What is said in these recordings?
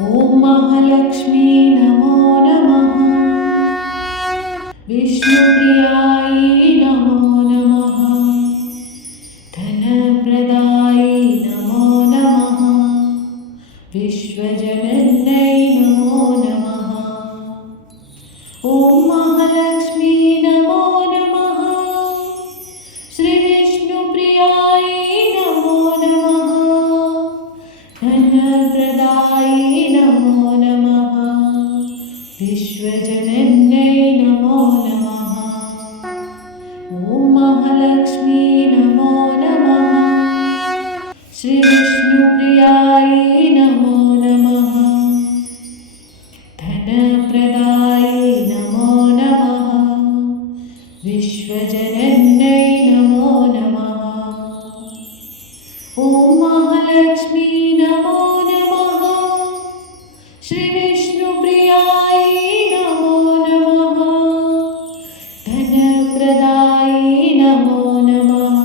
ॐ महालक्ष्मी नमो नमः। विष्णुप्रियायै नमो नमः। धनप्रदायै नमो नमः। विश्वजनन्यै नमो नमः। ॐ महालक्ष्मी नमो नमः। श्रीविष्णुप्रियायै नमो नमः। धनप्रदायै नमो नमः। विश्वजनन्यै नमो नमः। ॐ महालक्ष्मी नमो नमः। श्रीविष्णुप्रियायै नमो नमः। धनप्रदायै नमो नमः। विश्वजनन्यै नमो नमः। ॐ महालक्ष्मी नमो नमः। श्रीविष्णुप्रियायै नमो नमः। धनप्रदायै नमो नमः।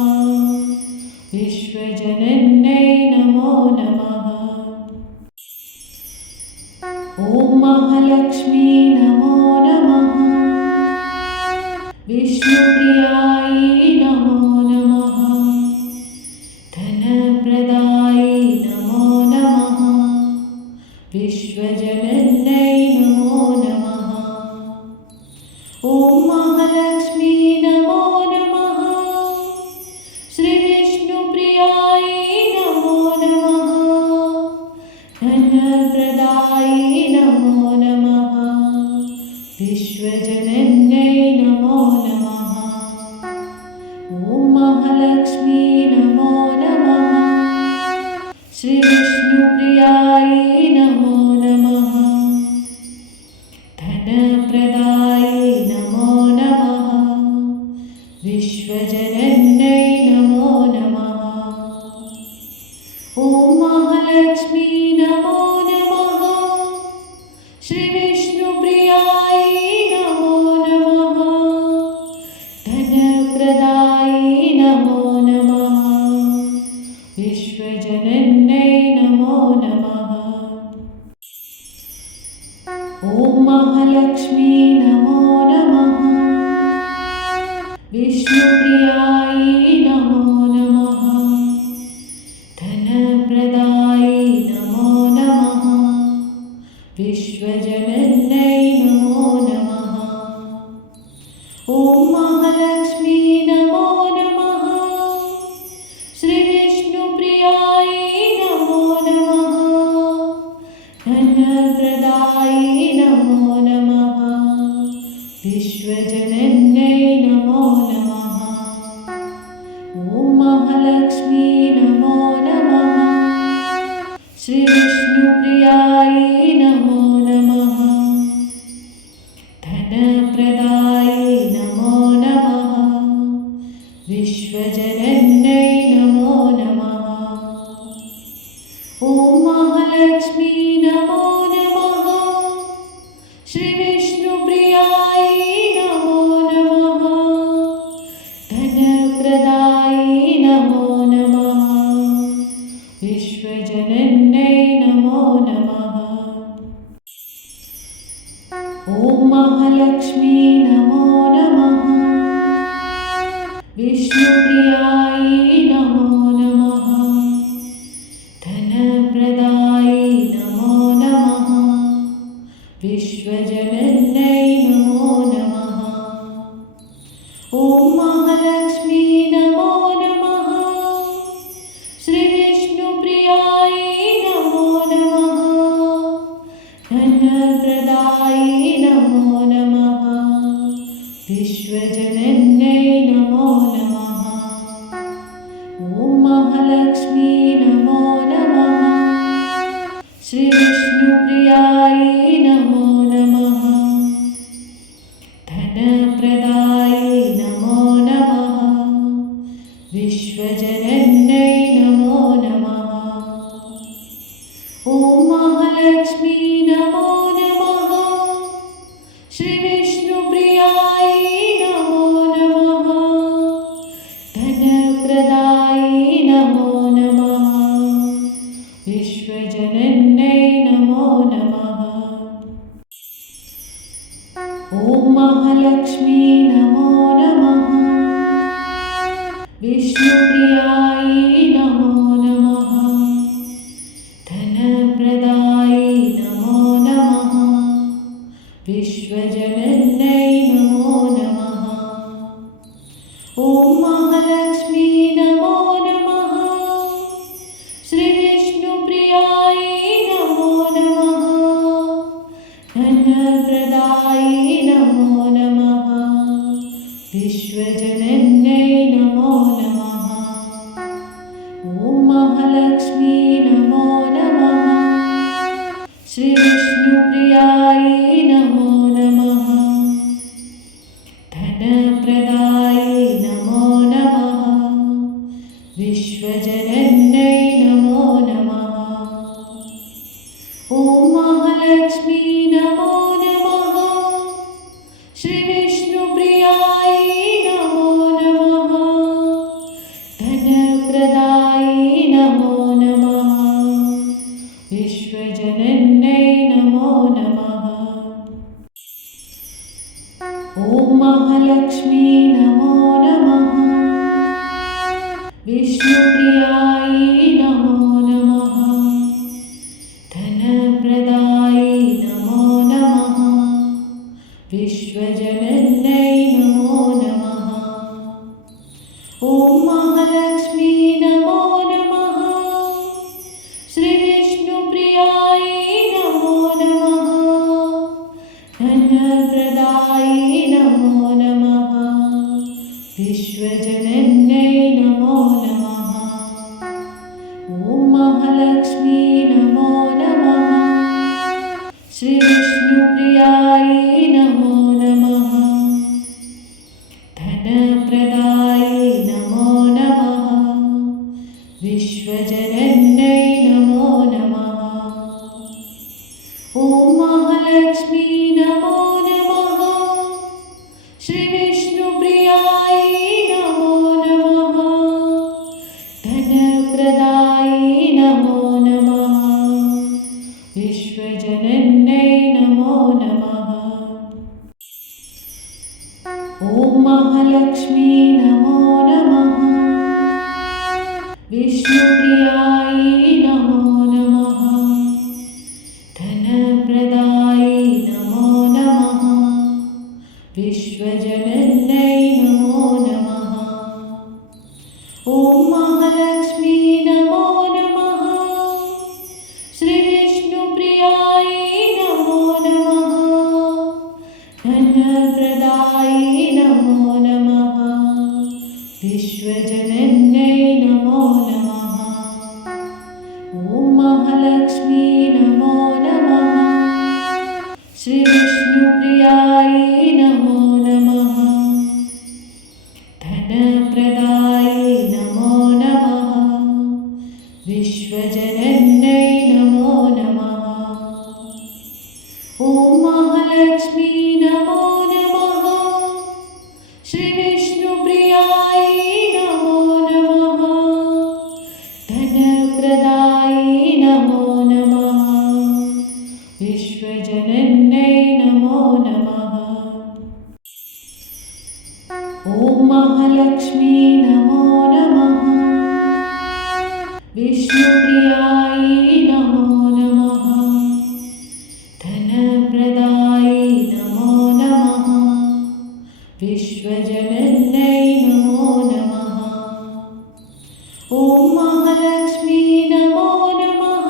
विश्वजनन्यै नमो नमः। ॐ महालक्ष्मी नमो नमः। विष्णुप्रियायै नमो नमः। धनप्रदायै नमो नमः। विश्वजनन्यै नमो नमः। ॐ महालक्ष्मी नमो नमः। श्रीविष्णुप्रियायै नमो नमः। धनप्रदायै नमो नमः। विश्वजनन्यै नमो नमः। ॐ महालक्ष्मी नमो नमः। श्रीविष्णुप्रियायै नमो नमः। धनप्रदायै नमो नमः। विश्वजनन्यै नमो नमः। ॐ महालक्ष्मी नमो नमः। श्रीविष्णुप्रियायै नमो नमः। धनप्रदायै नमो नमः। विश्वजनन्यै नमो नमः। ॐ महालक्ष्मी नमो नमः। विष्णुप्रियायै नमो नमः। धनप्रदायै नमो नमः। विश्वजनन्यै नमो नमः। ॐ महालक्ष्मी नमो नमः। श्रीविष्णुप्रियायै नमो नमः। धनप्रदायै नमो नमः। विश्वजनन्यै नमो नमः। ॐ महालक्ष्मी नमो नमः। श्रीविष्णुप्रियायै नमो नमः। धनप्रदायै नमो नमः। विश्वजनन्यै नमो नमः। ॐ महालक्ष्मी नमो नमः। श्रीविष्णुप्रियायै नमो नमः। धनप्रदायै नमो नमः। विश्वजनन्यै नमो नमः। ॐ महालक्ष्मी नमो नमः। विष्णुप्रियायै नमो नमः। धनप्रदायै नमो नमः। विश्वजनन्यै नमो नमः। ॐ महालक्ष्मी नमो नमः। श्रीविष्णुप्रियायै नमो नमः। धनप्रदायै नमो नमः। विश्वजनन्यै नमो नमः। ॐ महालक्ष्मी नमो नमः। श्रीविष्णुप्रियायै नमो नमः। धनप्रदायै नमो नमः। विश्वजनन्यै नमो नमः। ॐ महालक्ष्मी नमो नमः। श्रीविष्णुप्रियायै नमो नमः। धनप्रदायै नमो नमः। विश्वजनन्यै नमो नमो नमः। ॐ महालक्ष्मी नमो नमः। विष्णुप्रियायै नमो नमः। धनप्रदायै नमो नमः। विश्वजनन्यै नमो नमः। ॐ महालक्ष्मी नमो नमः। श्रीविष्णुप्रियायै नमो नमः। धनप्रदायै नमो नमः। विश्वजनन्यै नमो नमः। ॐ महालक्ष्मी नमो नमः। श्रीविष्णुप्रियायै नमो नमः। धनप्रदायै नमो नमः। विश्वजनन्यै नमो नमः। ॐ महालक्ष्मी नमो नमः। श्रीविष्णुप्रियायै नमो नमः। धनप्रदायै नमो नमः। विश्वजनन्यै नमो नमः। ॐ महालक्ष्मी नमो नमः। विष्णुप्रियायै नमो नमः। धनप्रदायै नमो नमः। विश्वजनन्यै नमो नमः। ॐ महालक्ष्मी नमो नमः। श्रीविष्णुप्रियायै नमो नमः। धनप्रदायै नमो नमः। विश्वजनन्यै नमो नमः। ॐ महालक्ष्मी नमो नमः। श्रीविष्णुप्रियायै नमो नमः। धनप्रदायै नमो नमः। विश्वजनन्यै नमो नमः। ॐ महालक्ष्मी नमो नमः। श्रीविष्णुप्रियायै नमो नमः। धनप्रदायै नमो नमः। विश्वजनन्यै नमो नमः। ॐ महालक्ष्मी नमो नमः। विष्णुप्रियायै नमो नमः। धनप्रदायै नमो नमः। विश्वजनन्यै नमो नमः। ॐ महालक्ष्मी नमो नमः। श्रीविष्णुप्रियायै नमो नमः। धनप्रदायै नमो नमः। विश्वजनन्यै नमो नमः। ॐ महालक्ष्मी नमो नमः। श्रीविष्णुप्रियायै नमो नमः। धनप्रदायै नमो नमः। विश्वजनन्यै नमो नमः। ॐ महालक्ष्मी नमो नमः। श्रीविष्णुप्रियायै नमो नमः। धनप्रदायै नमो नमः। विश्वजनन्यै नमो नमः। ॐ महालक्ष्मी नमो नमः। विष्णुप्रियायै नमो नमः। धनप्रदायै नमो नमः। विश्वजनन्यै नमो नमः। ॐ महालक्ष्मी नमो नमः।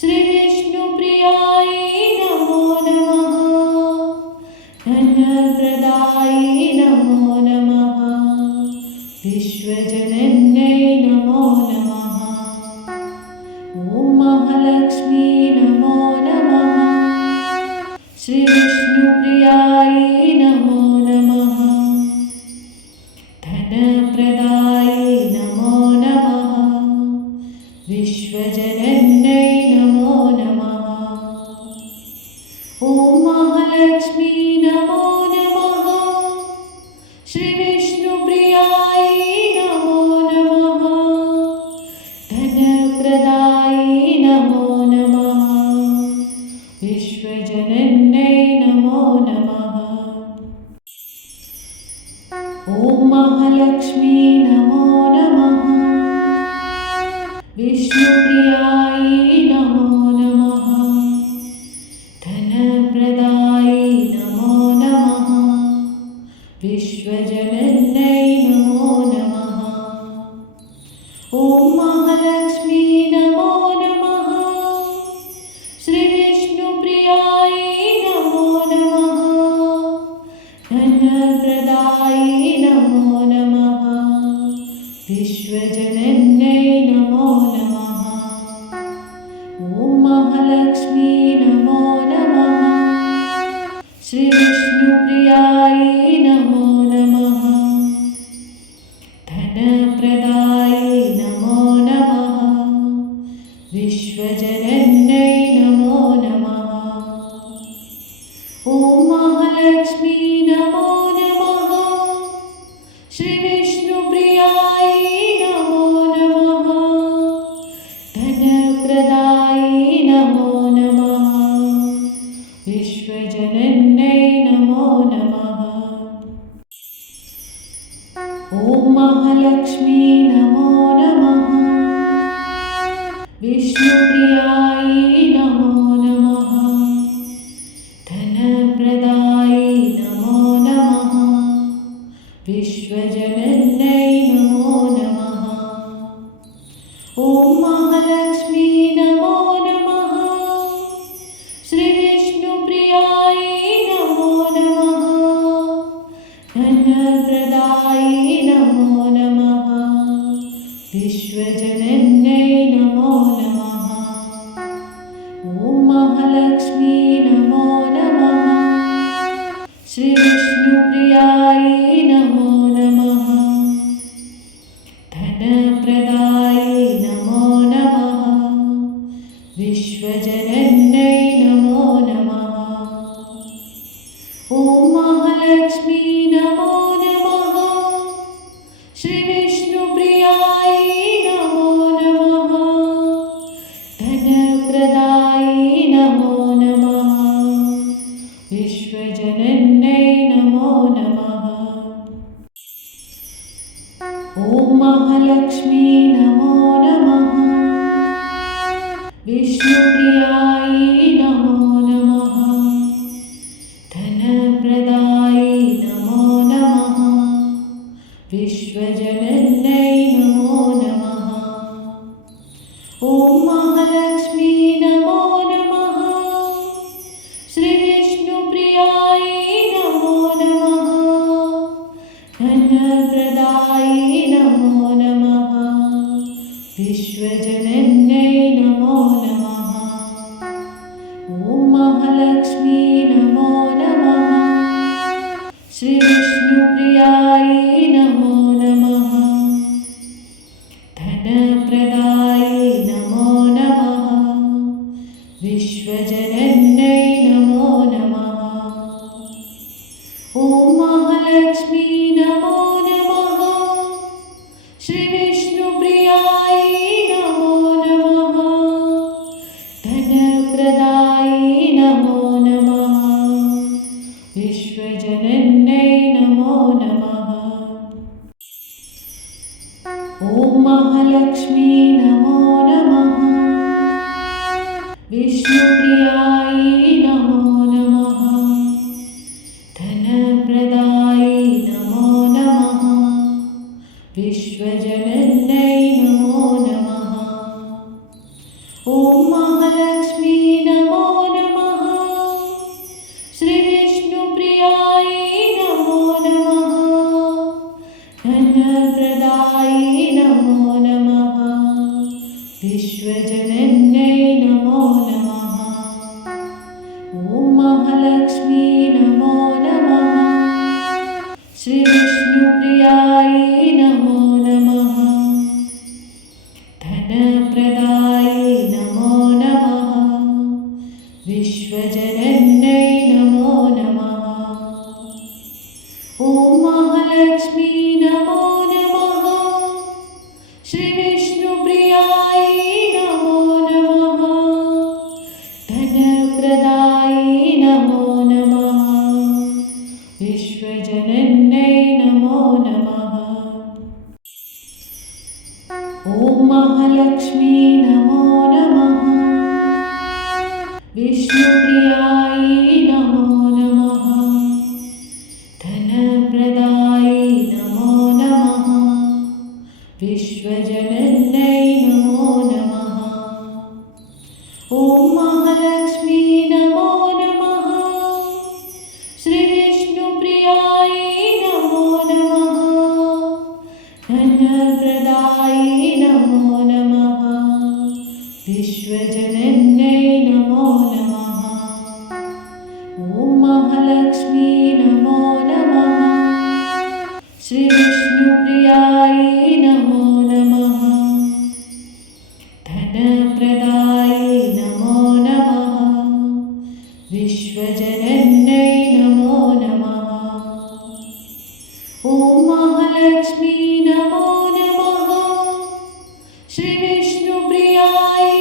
श्रीविष्णुप्रियायै नमो नमः। धनप्रदायै नमो नमः। विश्वजनन्यै नमो नमः। ॐ महालक्ष्मी नमो नमः। श्रीविष्णुप्रियायै नमो नमः। धनप्रदायै नमो नमः। विश्वजनन्यै नमो नमः। ॐ महालक्ष्मी नमो नमः। श्रीविष्णुप्रियायै नमो नमः। धनप्रदायै नमो नमः। विष्णुप्रियायै नमो नमः। धनप्रदायै नमो नमः। विश्वजनन्यै नमो नमः। ॐ महालक्ष्मी नमो नमः। श्रीविष्णुप्रियायै नमो नमः। धनप्रदायै नमो नमः। विश्वजनन्यै नमो नमः। ॐ महालक्ष्मी नमो नमः। श्रीविष्णुप्रियायै नमो नमः। धनप्रदायै नमो नमः। विश्वजनन्यै नमो नमः। ॐ महालक्ष्मी नमो नमः। श्रीविष्णुप्रियायै नमो नमः। धनप्रदायै नमो नमः। विश्वजनन्यै नमो नमः। ॐ महालक्ष्मी नमो नमः। विष्णुप्रियायै नमो नमः। धनप्रदायै नमो नमः। विश्वजनन्यै नमो नमः। ॐ महालक्ष्मी नमो नमः। श्रीविष्णुप्रियायै नमो नमः। धनप्रदायै नमो नमः। विश्वजनन्यै नमो नमः। ॐ महालक्ष्मी नमो नमः। श्रीविष्णुप्रियायै नमो नमः। धनप्रदायै नमो नमः। विश्वजनन्यै नमो नमः। ॐ महालक्ष्मी नमो नमः। श्रीविष्णुप्रियायै नमो नमः। धनप्रदायै नमो नमः। विश्वजनन्यै नमो नमः। ॐ महालक्ष्मी नमो नमः। विष्णुप्रियायै नमो नमः। धनप्रदायै नमो नमः। विश्वजनन्यै नमो नमः। ॐ महालक्ष्मी नमो नमः। श्रीविष्णुप्रियायै नमो नमः। धनप्रदायै नमो नमः। विश्वजनन्यै नमो नमः। ॐ महालक्ष्मी नमो नमः। श्रीविष्णुप्रियायै नमो नमः। धनप्रदायै नमो नमः। विश्वजनन्यै नमो नमः। ॐ महालक्ष्मी नमो नमः। श्रीविष्णुप्रियायै नमो नमः। धनप्रदायै नमो नमः। विश्वजनन्यै नमो नमः। ॐ महालक्ष्मी नमो नमः। विष्णुप्रियायै नमो नमः। धनप्रदायै नमो नमः। विश्वजनन्यै नमो नमः। ॐ महालक्ष्मी नमो नमः। श्रीविष्णुप्रियायै नमो नमः। धनप्रदायै नमो नमः। विश्वजनन्यै नमो नमः। ॐ महालक्ष्मी नमो नमः। श्रीविष्णुप्रियायै नमो नमः। धनप्रदायै नमो नमः। ॐ महालक्ष्मी नमो नमः। श्रीविष्णुप्रियायै नमो नमः। धनप्रदायै नमो नमः। विश्वजनन्यै नमो नमः। ॐ महालक्ष्मी नमो नमः। श्रीविष्णुप्रियायै नमो नमः। धनप्रदायै नमो नमः। विश्वजनन्यै नमो नमः। ॐ महालक्ष्मी नमो नमः। श्रीविष्णुप्रियायै